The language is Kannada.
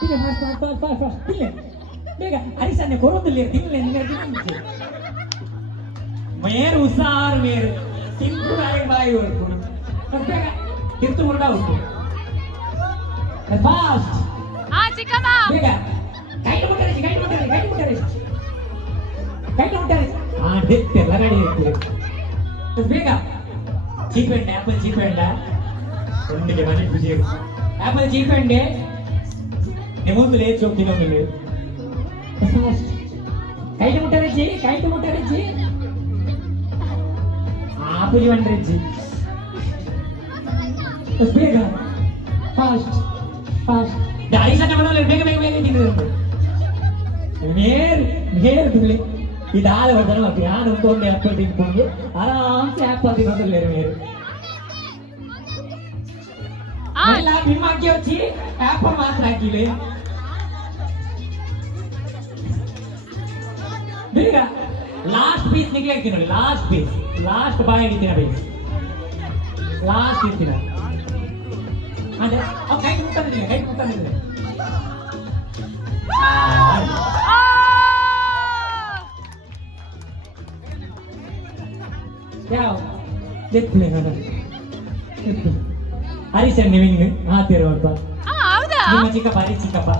ತಿನ್ನಿ ಫಾಸ್ಟ್ ತಿನ್ನಿ ಬೇಗ ಹರಿಸನ್ನೆ ಕೊರೋದಿಲ್ಲ ತಿನ್ನಿ ನಿಮಗೆ ಮೇರು ಉಸಾರು ಮೇರು ಸಿಂಪುರಾಗಿ ಬಾಯಿ ಹೊರತು ಬೇಗ ತಿರ್ತು ಹೊರಡ ಉಂಟು ಫಾಸ್ಟ್ ಚಿಕ್ಕಮ್ಮ ಬೇಗ ಕೈಟ್ ಮುಟ್ಟರೆ ತೆಲ್ಲ ಗಾಡಿ ಇರ್ತೀವಿ ಬೇಗ ಚೀಪ್ ಅಂಡ್ ಆಪಲ್ ಚೀಪ್ ಅಂಡ ಒಂದಿಗೆ ಮನೆ ಖುಷಿ ಆಪಲ್ ಚೀಪ್ ಅಂಡೆ ನಿಮ್ಮೊಂದು ಲೇಚ್ ಹೋಗ್ತೀನಿ ಒಮ್ಮೆ ಕೈಟ್ ಮುಟ್ಟರೆ ಆಪಲ್ ಬಂದ್ರೆ ಬೇಗ ಫಾಸ್ಟ್ ಗಾಡಿ ಸಣ್ಣ ಮಾಡಲ್ಲ ಬೇಗ ತಿಂದಿರುತ್ತೆ ನೇರು ತಿನ್ಲಿ ಇದಾದ ಬರ್ತಾನೆ ಮತ್ತೆ ನಾನು ಉಂಟು ಆಪಲ್ ತಿನ್ಕೊಂಡು ಆರಾಮ್ಸೆ ಆಪಲ್ ತಿನ್ನೋದಿಲ್ಲ ಮೇರು ಎಲ್ಲ ನಿಮ್ಮ ಅಕ್ಕಿ వచ్చి ಆಪಲ್ ಮಾತ್ರ ಹಾಕಿಲಿ ಬೇಗ ಲಾಸ್ಟ್ ಪೀಸ್ ನಿಗ್ಲಾಕಿ ನೋಡಿ ಲಾಸ್ಟ್ ಬಾಯ್ ಹಿಡಿತೀನ ಪೀಸ್ ಲಾಸ್ಟ್ ಇರ್ತೀನ ಅದೇ ಕೈ ಮುಟ್ಟಂದಿದ್ದೀನಿ ಯಾವ ಎತ್ತಲೆ ನಾನು ಹರಿಸಣ್ಣ ನಿಮಗೆ ಹಾತಿರುವಂತ ಹೌದಾ ನಿಮ್ಮ ಚಿಕ್ಕಪ್ಪ